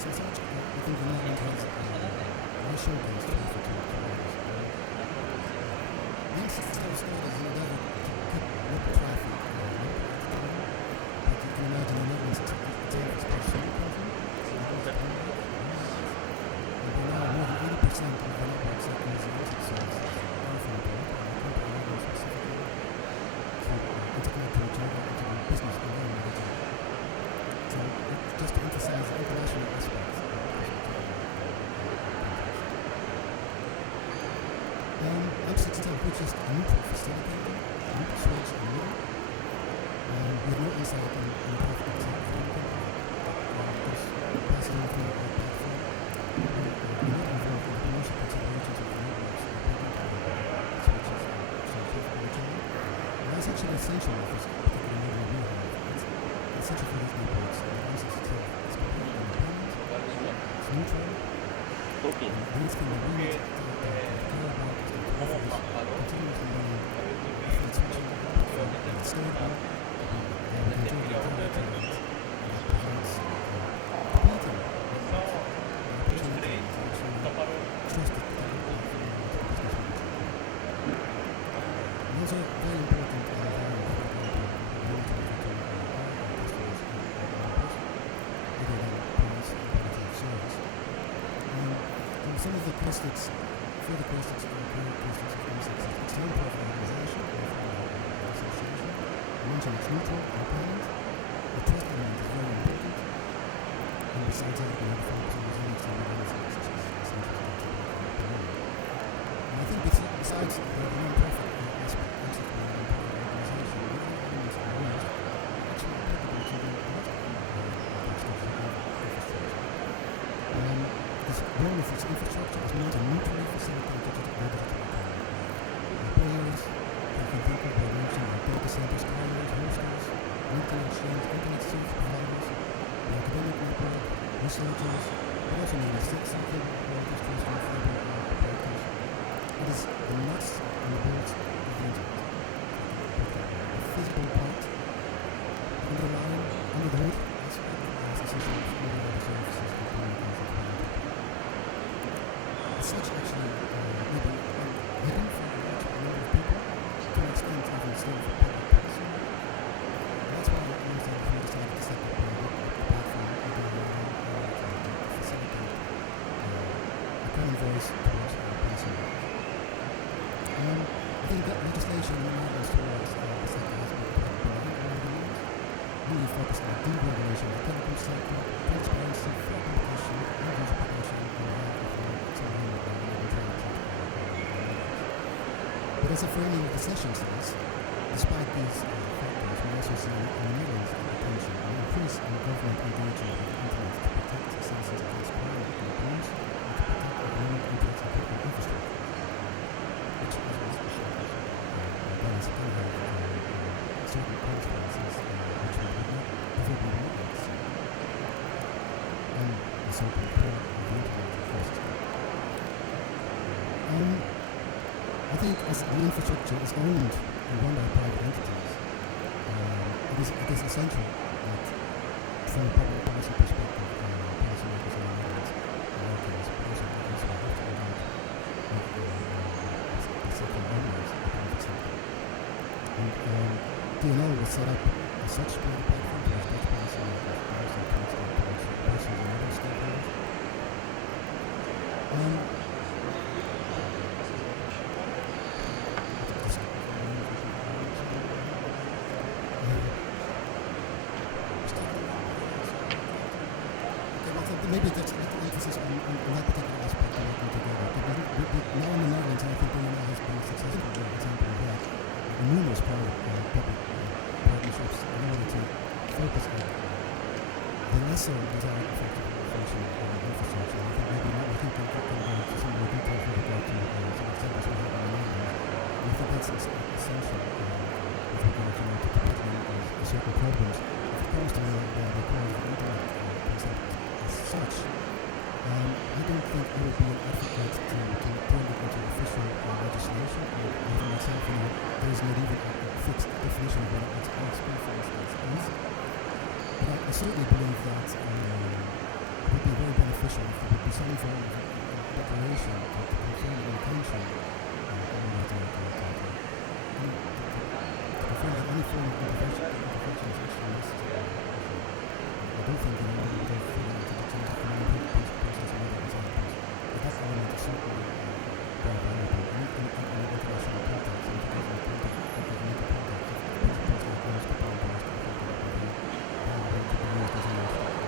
as such, I think the Netherlands has showcased traffic to others. The NCC still started an endeavor to keep local traffic local at the time, but you can imagine the Netherlands itself is quite a small country, and by now more than 80% of the networks that use the exit services are from abroad, and they come to the Netherlands specifically to interconnect to each other and to do business around the region. So just to emphasize the international aspects of M6 itself, which is a neutral facilitator, a neutral switch in the middle, with no insight on the traffic itself because passing through our platform, we're not involved in the commercial considerations of the networks and switches and so forth in the channel. And that's actually essential for this particular model we have. It's essential for these networks. The M6 itself is completely independent, it's neutral, these can be really care about is to offer this continuously running different switching and stable, and we can do the activity that provides competing networks an opportunity to actually trust it to the impact from the business manager. And those are very important value, for example, monitoring to our customers and members, other than price and quality of service. And some of the characteristics further characteristics of M6 is its non-profit organization, association. I mentioned it's neutral, independent. The trust element is very important. And besides that, we have focus on resilience and redundancy, which is essential to the and I think besides the non-profit aspect, M6 being a non-profit organization, the other elements are used actually applicable to the this role of its infrastructure is meant to neutrally facilitate digital economy. Players that can think of by mentioning like data centers, carriers, hosters, internet exchange, internet service providers, the academic network, researchers, but also maybe civil operators, terrestrial fiber operators. It is the nuts and the bolts of the internet. The physical part, underlying, under the hood aspect, as essentially all the other services and communities that we have. As such, actually, maybe hidden for a large number of people, to an extent even still for public policy. And that's why we decided to set up a platform to facilitate a common voice towards policy. I think that legislation in the Netherlands towards the sector has been quite benign over the years, really focused on deregulation of the telecom sector, transparency, fair competition, and user protection on behalf of but as a framing of the session says, despite these factors, we also see in the Netherlands attention an increase in government engagement with the internet to protect citizens against private abuse and to protect economic interests and critical infrastructure, which is also shown balance can have certain consequences which we would not probably not like to see, and the so-called core of the internet ecosystem. I think as the infrastructure is owned and run by private entities, it is essential that from a public policy perspective, policymakers in the Netherlands, in our case, but also others will have to engage with the sector owners, the private sector. And DINL was set up as such to be a platform to respect policymakers, but also to respect persons and other stakeholders. Maybe that's the emphasis on that particular aspect of working together. But now in the Netherlands, I think DINL has been successful, for example, of that numerous private public partnerships in order to focus on the lesser desired effective function of infrastructure. I think maybe we can go into some more detail with regard to some examples we have in the Netherlands. And I think that's essential with regard to tackling certain problems of course to the core of the internet concept as such. I don't think I would be an advocate to turn it into official legislation. Even myself, there is not even a fixed definition of what IGF, for instance, is. But I certainly believe that would be very beneficial if there would be some form of declaration to confirm the intention in order to confirm that any form of intervention is actually necessary. I do think, we will go further into the change of community process and other examples, but that element is certainly very valuable in an international context, in intergovernmental context, principles like those proposed by us, I think that would be valuable to be used as an instrument.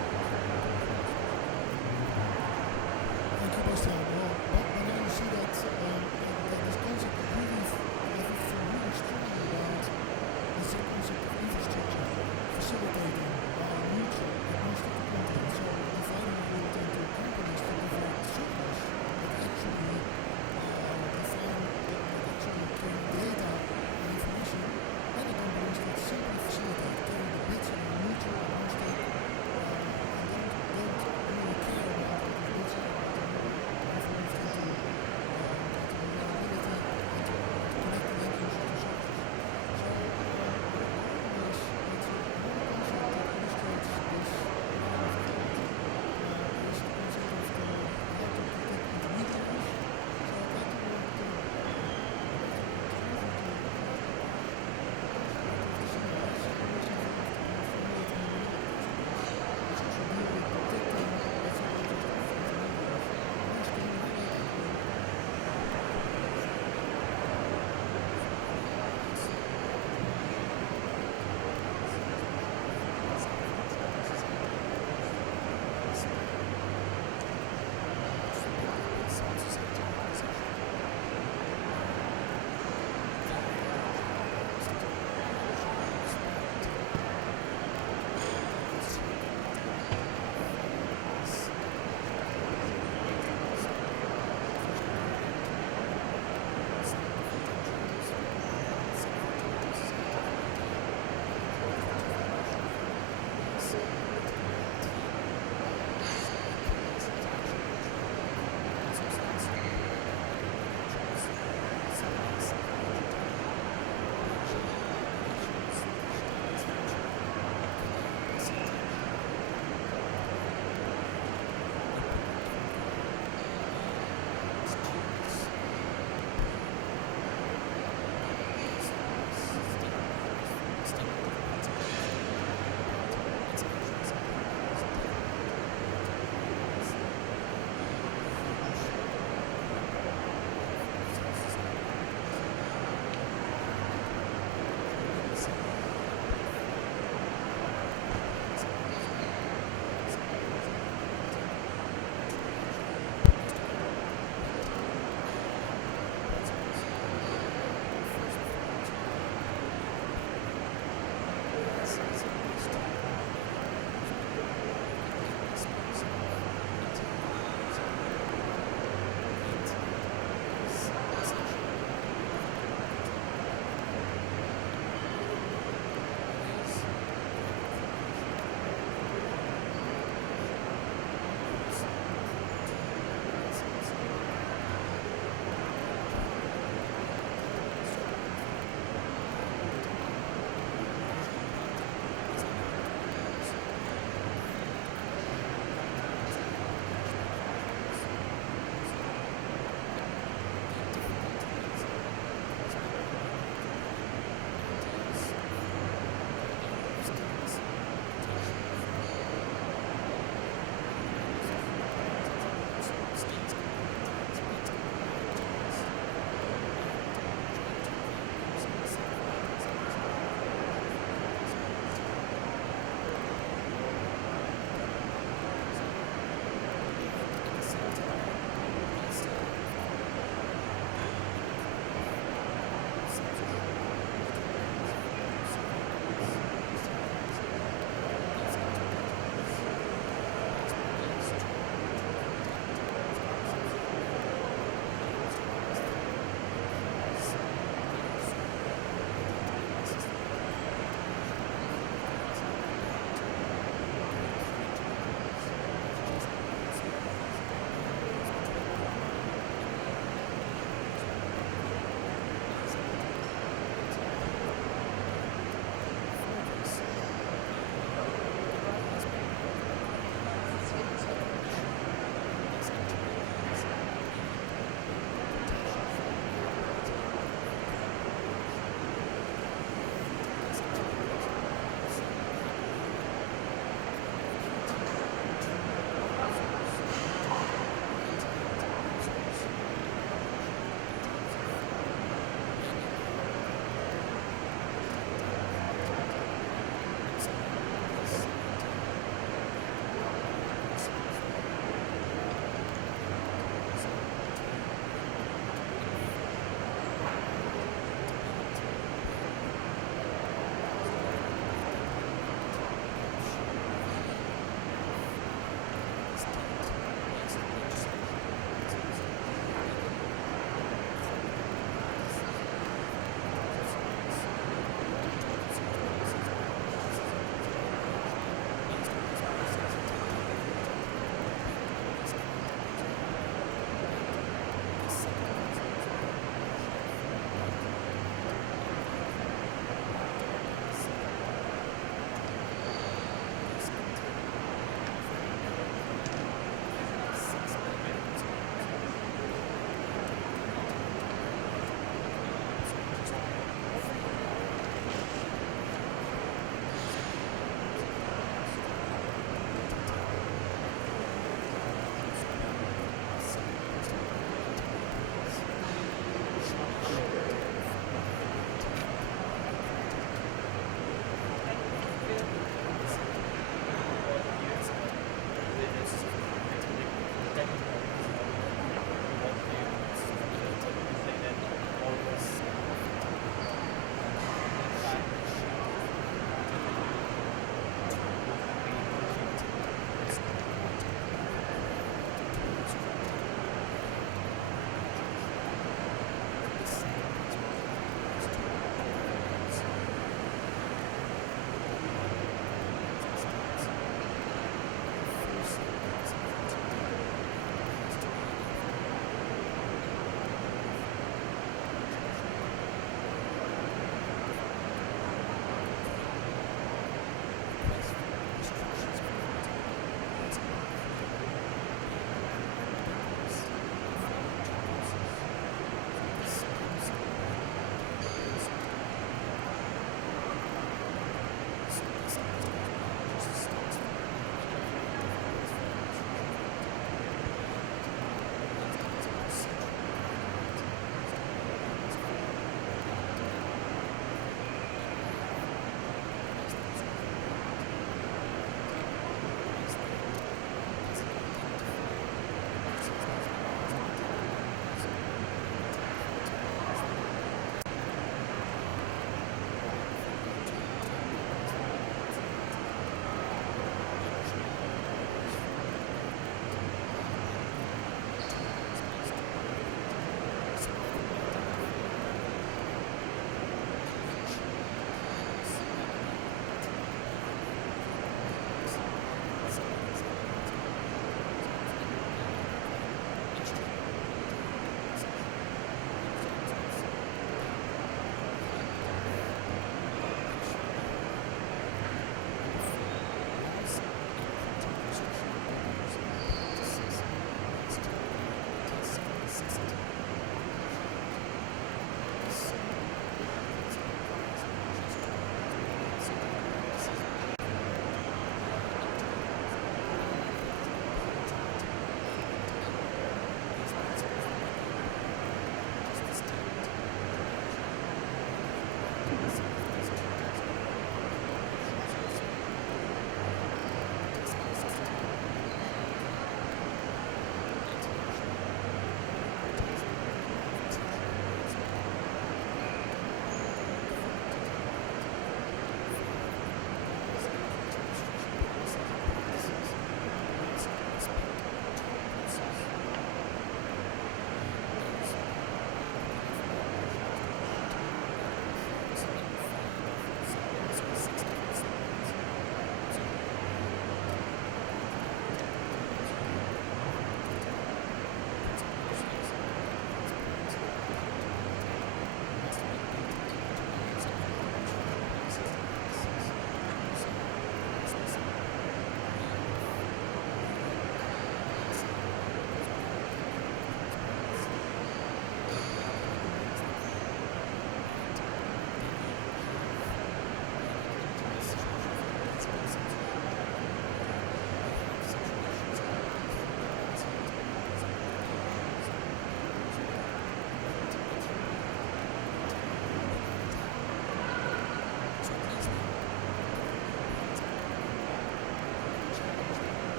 Thank you, Bastiaan. Well, but now you see that this concept of really, really strong about this concept of infrastructure facilitating mutual agnostic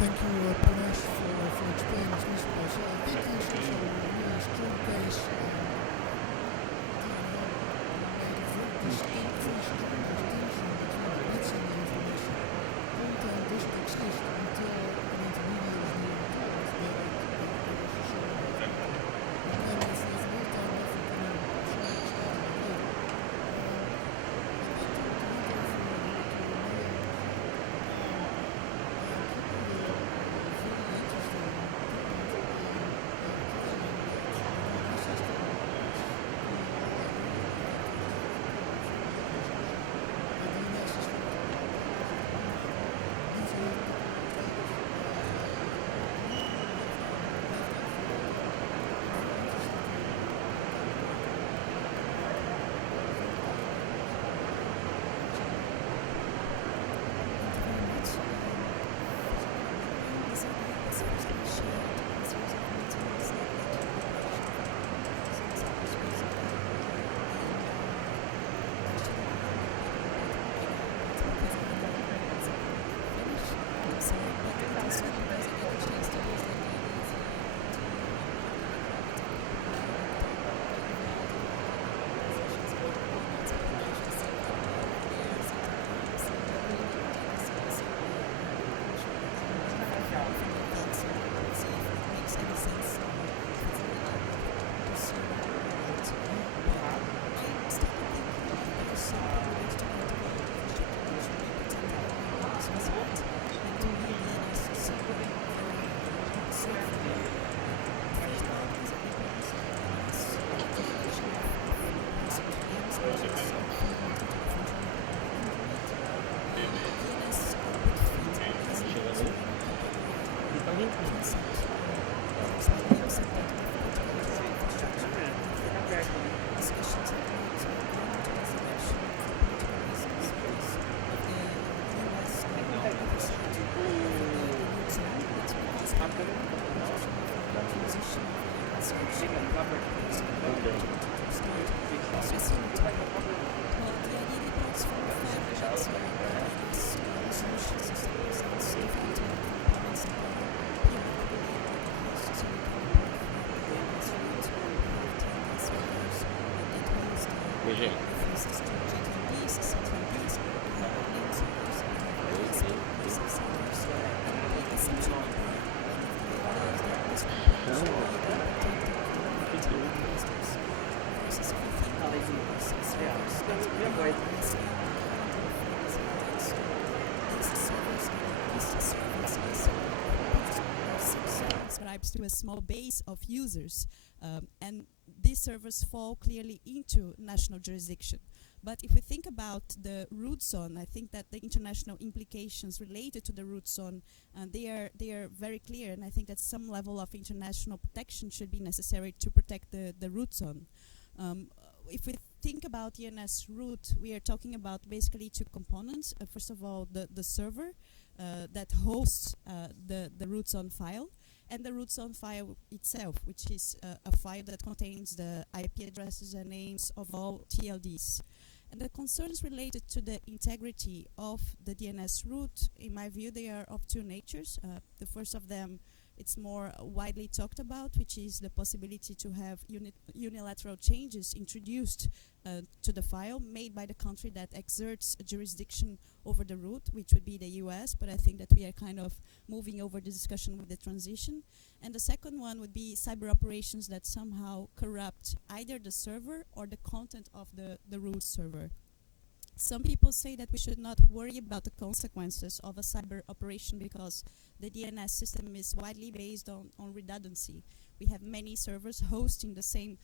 Thank you, Pranesh, for explaining this principles. I think there's also a really strong case made a very distinct, very strong distinction between the bits and the information. Content doesn't exist until an intermediate is being told that it is a sort of and then if no time left, you can start later. Subscribes to a small base of users, and these servers fall clearly into national jurisdiction. But if we think about the root zone, I think that the international implications related to the root zone, they are very clear, and I think that some level of international protection should be necessary to protect the root zone. If we think about DNS root, we are talking about basically two components. First of all, the server that hosts the root zone file, and the root zone file itself, which is a file that contains the IP addresses and names of all TLDs. And the concerns related to the integrity of the DNS root, in my view, they are of two natures. The first of them it's more widely talked about, which is the possibility to have unilateral changes introduced to the file made by the country that exerts jurisdiction over the root, which would be the US, but I think that we are kind of moving over the discussion with the transition. And the second one would be cyber operations that somehow corrupt either the server or the content of the root server. Some people say that we should not worry about the consequences of a cyber operation because the DNS system is widely based on redundancy. We have many servers hosting the same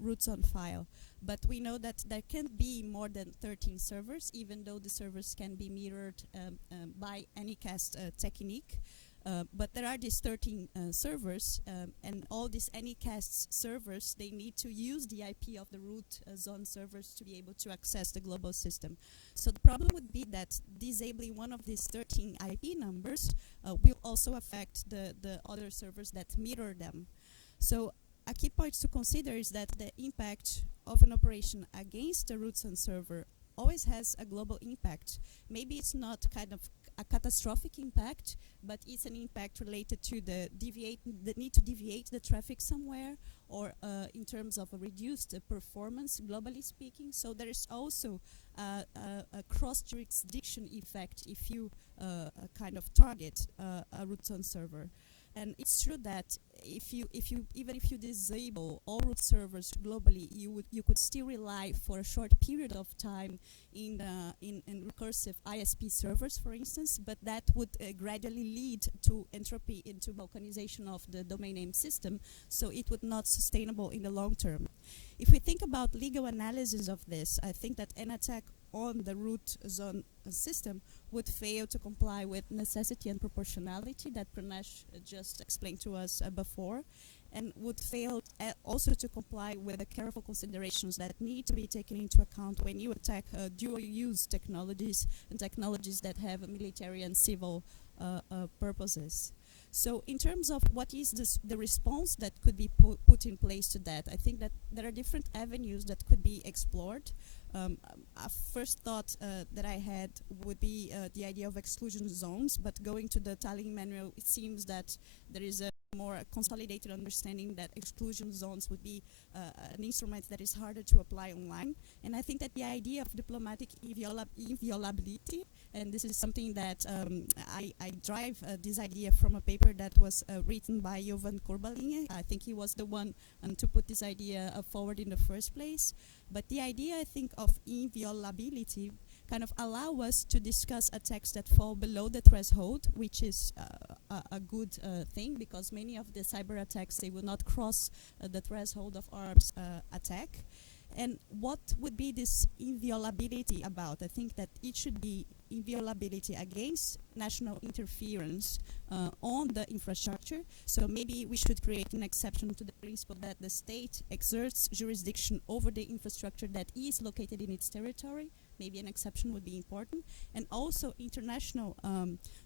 root zone file. But we know that there can't be more than 13 servers, even though the servers can be mirrored by Anycast technique. But there are these 13 servers, and all these Anycast servers, they need to use the IP of the root zone servers to be able to access the global system. So the problem would be that disabling one of these 13 IP numbers will also affect the other servers that mirror them. So a key point to consider is that the impact of an operation against the root zone server always has a global impact. Maybe it's not kind of a catastrophic impact, but it's an impact related to the need to deviate the traffic somewhere, or in terms of a reduced performance, globally speaking. So there is also a cross-jurisdiction effect if you kind of target a root zone server. And it's true that even if you disable all root servers globally, you could still rely for a short period of time in recursive ISP servers, for instance, but that would gradually lead to entropy, into balkanization of the domain name system, so it would not sustainable in the long term. If we think about legal analysis of this, I think that an attack on the root zone system would fail to comply with necessity and proportionality that Pranesh just explained to us before, and would fail also to comply with the careful considerations that need to be taken into account when you attack dual-use technologies and technologies that have military and civil purposes. So in terms of what is the response that could be put in place to that, I think that there are different avenues that could be explored. A first thought that I had would be the idea of exclusion zones, but going to the Tallinn manual, it seems that there is a more consolidated understanding that exclusion zones would be an instrument that is harder to apply online. And I think that the idea of diplomatic inviolability, and this is something that I drive this idea from a paper that was written by Jovan Korbalinge. I think he was the one to put this idea forward in the first place. But the idea, I think, of inviolability kind of allow us to discuss attacks that fall below the threshold, which is a good thing, because many of the cyber attacks, they will not cross the threshold of arms attack. And what would be this inviolability about? I think that it should be inviolability against national interference on the infrastructure. So maybe we should create an exception to the principle that the state exerts jurisdiction over the infrastructure that is located in its territory. Maybe an exception would be important. And also international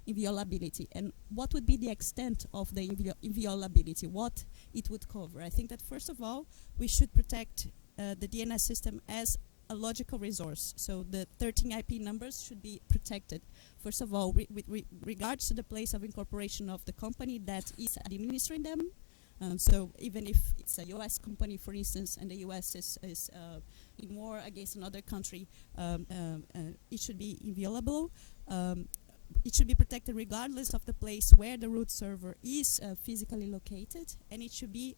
inviolability. And what would be the extent of the inviolability? What it would cover? I think that first of all, we should protect the DNS system as a logical resource. So the 13 IP numbers should be protected. First of all, with regards to the place of incorporation of the company that is administering them. So even if it's a US company, for instance, and the US is in war against another country, it should be inviolable. It should be protected regardless of the place where the root server is physically located, and it should be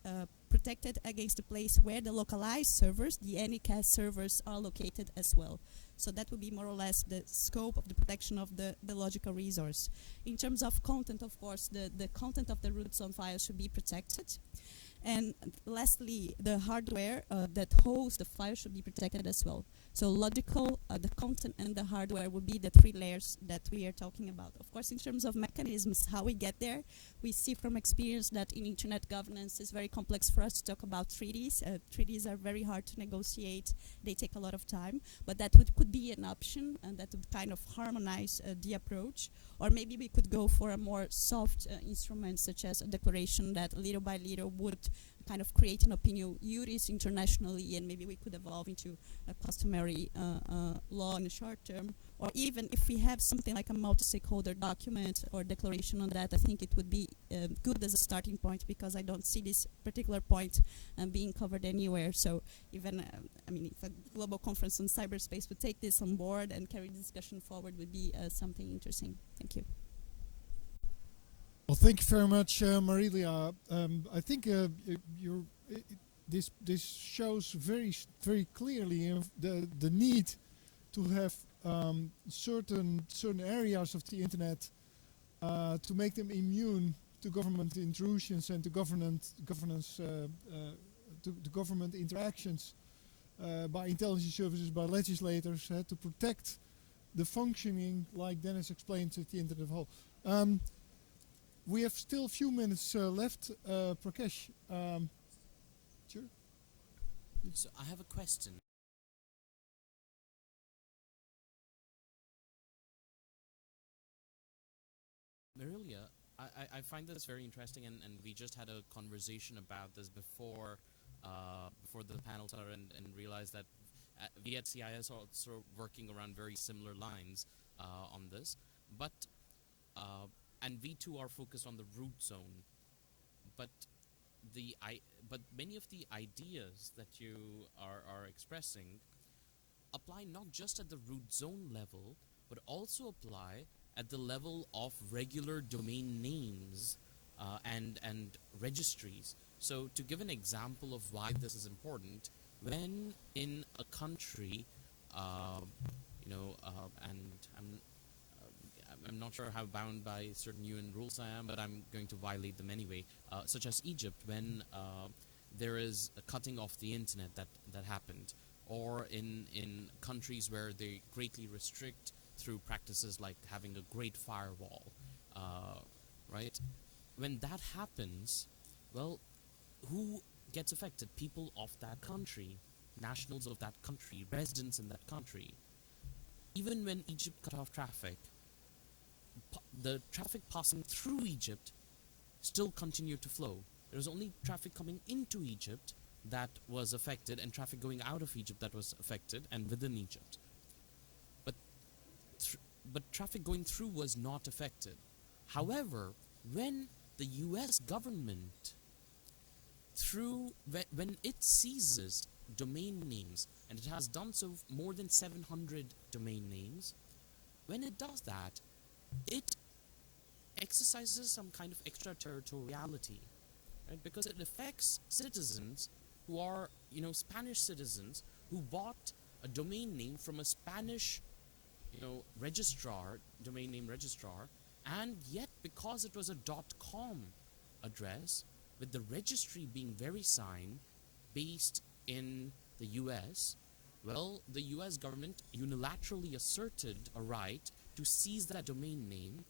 protected against the place where the localized servers, the Anycast servers, are located as well. So that would be more or less the scope of the protection of the logical resource. In terms of content, of course, the content of the root zone file should be protected. And lastly, the hardware that holds the file should be protected as well. So logical, the content, and the hardware would be the three layers that we are talking about. Of course, in terms of mechanisms, how we get there, we see from experience that in internet governance it's very complex for us to talk about treaties. Treaties are very hard to negotiate. They take a lot of time. But that could be an option, and that would kind of harmonize the approach. Or maybe we could go for a more soft instrument, such as a declaration that little by little would kind of create an opinion juris internationally, and maybe we could evolve into a customary law in the short term. Or even if we have something like a multi-stakeholder document or declaration on that, I think it would be good as a starting point, because I don't see this particular point being covered anywhere. So even, I mean, if a global conference on cyberspace would take this on board and carry the discussion forward, would be something interesting. Thank you. Well, thank you very much, Marilia. I think this shows very clearly the need to have certain areas of the internet to make them immune to government intrusions and to government interactions by intelligence services, by legislators, to protect the functioning, like Dennis explained, of the internet of whole. We have still a few minutes left. Prakash, sure. So I have a question. Marilia, I find this very interesting, and we just had a conversation about this before the panel started, and realized that we at CIS are also working around very similar lines on this, but and we too are focused on the root zone, but many of the ideas that you are expressing apply not just at the root zone level, but also apply at the level of regular domain names and registries. So to give an example of why this is important, when in a country, and I'm not sure how bound by certain UN rules I am, but I'm going to violate them anyway, such as Egypt, when there is a cutting off the internet that happened, or in countries where they greatly restrict through practices like having a great firewall, right? When that happens, well, who gets affected? People of that country, nationals of that country, residents in that country. Even when Egypt cut off traffic, the traffic passing through Egypt still continued to flow. There was only traffic coming into Egypt that was affected, and traffic going out of Egypt that was affected, and within Egypt. But traffic going through was not affected. However, when the US government, when it seizes domain names, and it has done so more than 700 domain names, when it does that, it exercises some kind of extraterritoriality, right? Because it affects citizens who are, Spanish citizens who bought a domain name from a Spanish domain name registrar, and yet because it was a .com address, with the registry being VeriSign based in the US, well, the US government unilaterally asserted a right to seize that domain name,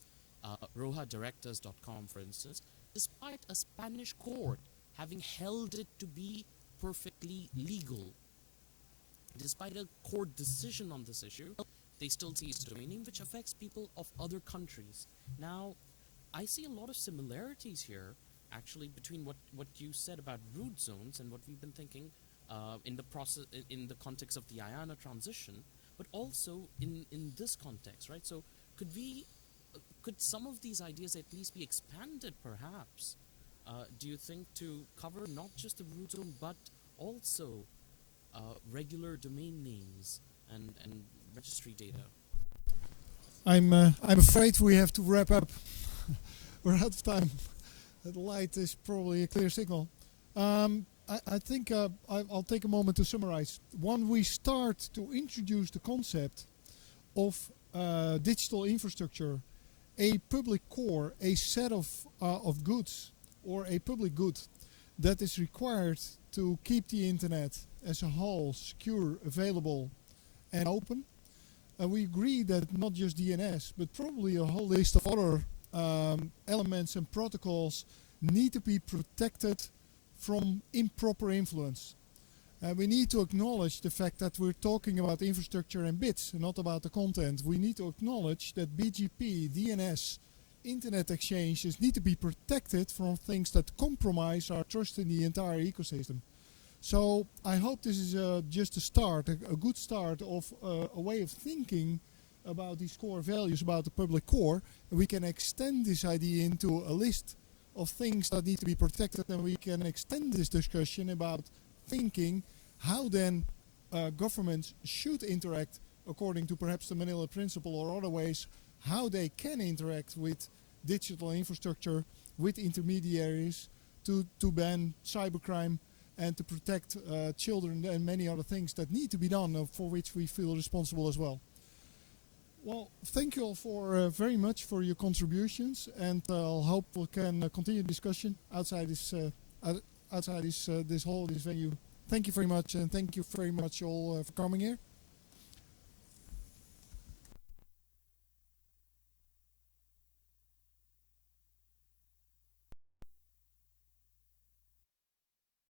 rojadirectors.com for instance, despite a Spanish court having held it to be perfectly legal. Despite a court decision on this issue, they still seize the domain name, which affects people of other countries. Now, I see a lot of similarities here, actually, between what you said about root zones and what we've been thinking in the context of the IANA transition, but also in this context, right? So could some of these ideas at least be expanded, perhaps? Do you think, to cover not just the root zone, but also regular domain names and registry data? I'm afraid we have to wrap up. We're out of time. The light is probably a clear signal. I think I'll take a moment to summarize. One, we start to introduce the concept of digital infrastructure, a public core, a set of goods, or a public good that is required to keep the internet as a whole secure, available, and open. And we agree that not just DNS, but probably a whole list of other elements and protocols need to be protected from improper influence. We need to acknowledge the fact that we're talking about infrastructure and bits, and not about the content. We need to acknowledge that BGP, DNS internet exchanges need to be protected from things that compromise our trust in the entire ecosystem. So I hope this is just a start, a good start of a way of thinking about these core values, about the public core, and we can extend this idea into a list of things that need to be protected, and we can extend this discussion about thinking how then governments should interact according to perhaps the Manila Principle or other ways, how they can interact with digital infrastructure, with intermediaries to ban cybercrime and to protect children and many other things that need to be done for which we feel responsible as well. Well, thank you all for very much for your contributions, and I'll hope we can continue discussion outside this this hall, this venue. Thank you very much, and thank you very much all for coming here.